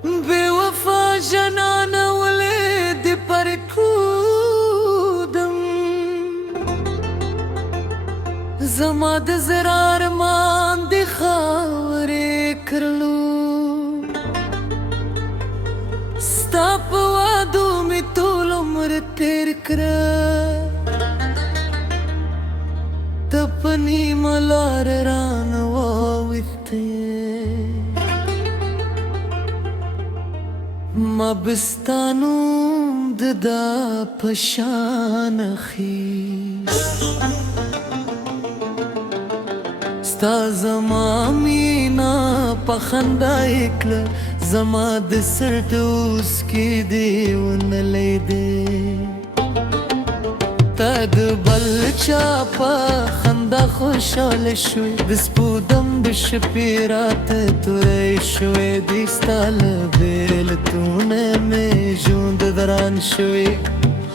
بے وفا جنان ولید پر کودم زما د زرار مان دی خاورې کرلو ستا په وادو می ټول عمر تیر کړه ته په نیمه لار رانه واوښتې ما بستا نوم د دا په شان اخیست ستا زما مینا په خندا یې کړه زما د سر ته اوس کې دې ونه لیدې تا د بل چا په خندا خوشحاله شوې د سپودم د شپې راته توری شوې دې ستا له بېلتونه مې ژوند دران شوې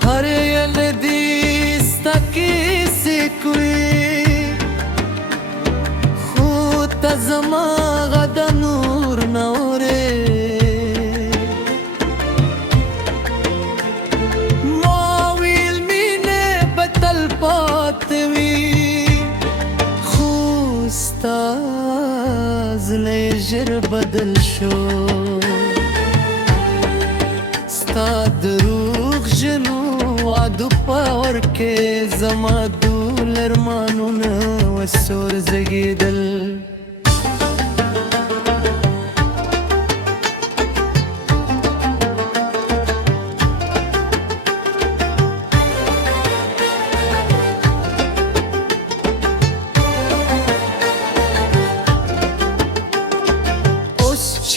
هر یله دې ستا کیسې کوې خو ته زما غد نور نه اورې زلی ژر بدل شو ستا دروغ ژنو وعدو په ور کې زما دول ارمانونه وسور زږېدل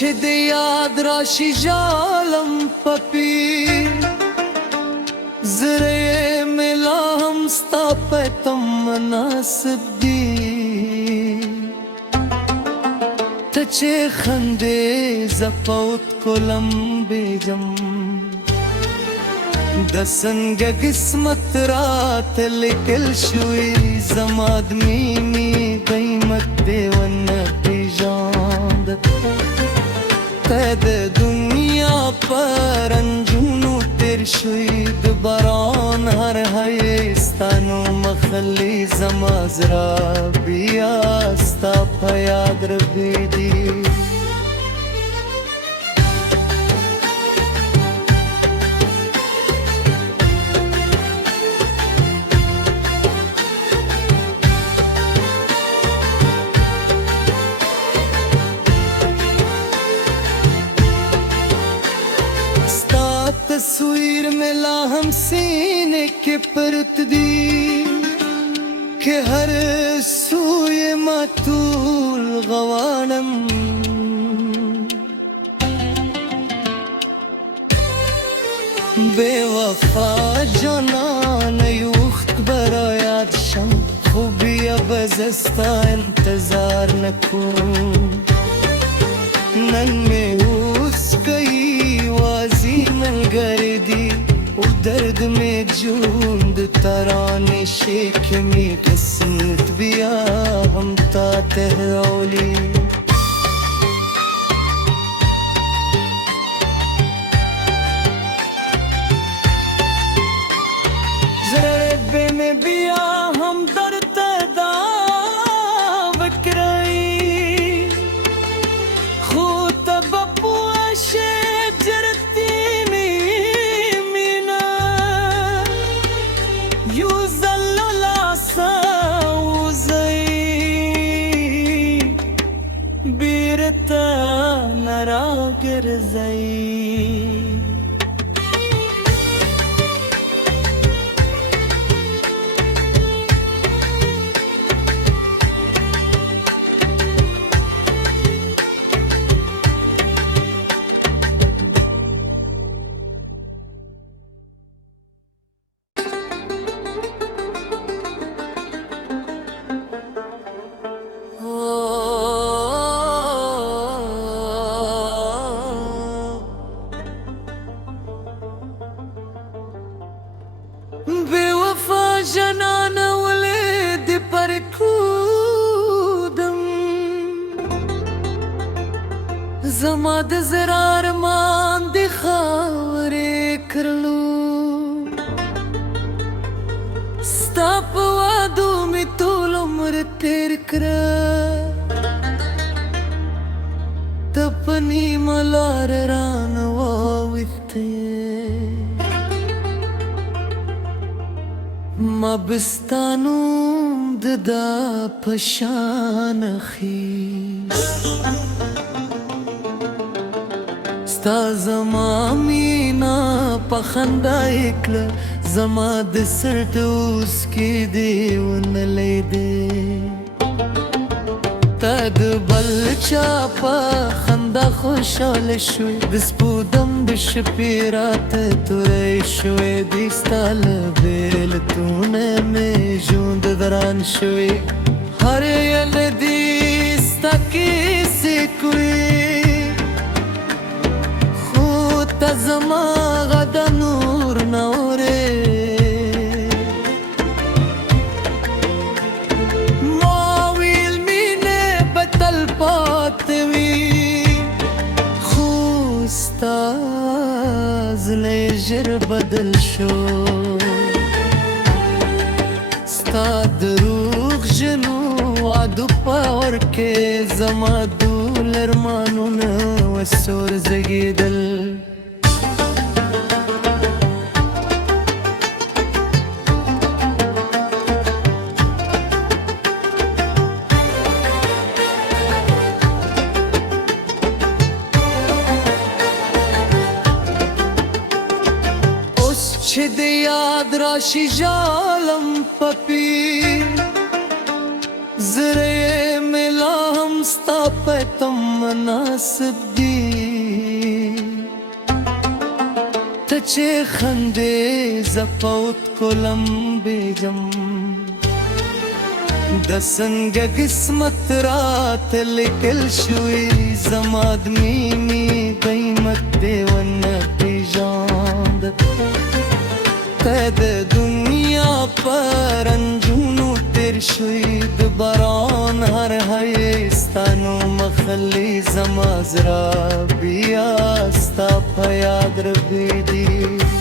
چې د یاد راشي ژالم په پیر زړه یې مې لا هم ستا په تم مناسب دي ته چې خندې زه فوت کولم بیجم د څنګه قسمت راته لیکل شوي زما د مینې قیمت دې ونه پېژاند ته د دنیا پر رنځونو تیر شوی د باران هر هیستانو مخلي زما زړه بیا ستا په یاد رپېږي تصویر میں لا ہم سینے کے پرت دی کہ ہر سوئے ماتول غوانم بے وفا جانان یوخت برا یاد شم خوبی اب زستا انتظار نکون نن میں اس گئی گردی او درد میں جوند ترانے شیخ میں قسمت بیا ہم تا تہرولی زربے میں بیا ہم درد دا بکرائی خود بپو شیب جرتی بیرتا نرا گرزئی بے وفا جنان ولید پر کودم زما د زړه ارمان د خاورې کړلو ستا په وعدو مې ټول عمر تېر کړه ته په نیمه لار رانه واوښتې ما به ستا نوم د دا په شان اخیست ستا زما مینا په خندا یې کړه زما د سر ټوس کې دې ونه لیدې تا د بل چا په خندا خوشحاله شوې د سپودم د شپې راته توری شوې دې ستا له بېلتونه مې ژوند دران شوې هر یله دې ستا کیسې کړې خو ته زما غد نور نه اورې زړه ژر بدل شو ستا دروغ ژنو وعدو په اور کې زما دول ارمانونه وسور زږېدل چې د یاد راشي ژالم په پیر زړه مې لا هم ستا په تم مناسب دي ته چې خندې زه پوت کولم بیګم د څنګه قسمت راته لیکل شوي زما د مینې قیمت دې ونه پېژاند ته د دنیا پر رنځونو تېر شوی د باران هر هی ستا نوم خلي زما زړه بیا ستا په یاد رپېږي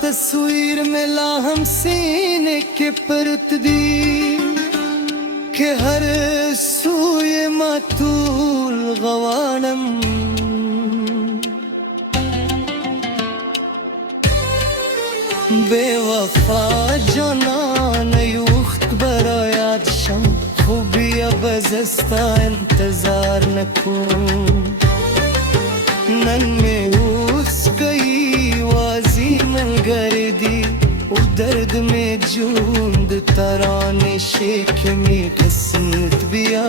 تصویر میں لا ہم سینے کے پرت دی کہ ہر سوئے ماتول غوانم بے وفا جنان یوخت برا یاد شم خوبی اب زستا انتظار نکون نن میں اس گئی واضی ملګری دی او درد میں جوند ترانے شیخ میں قسمت بیا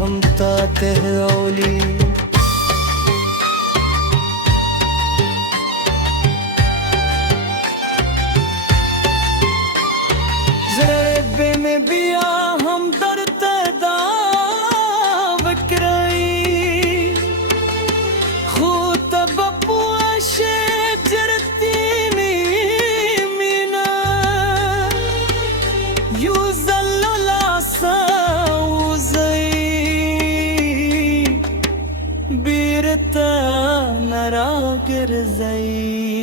ہم تا تہرولی زربے میں بیا ہم درد دا بکرائی خود تب پوشے بیرته نرا ګرځئ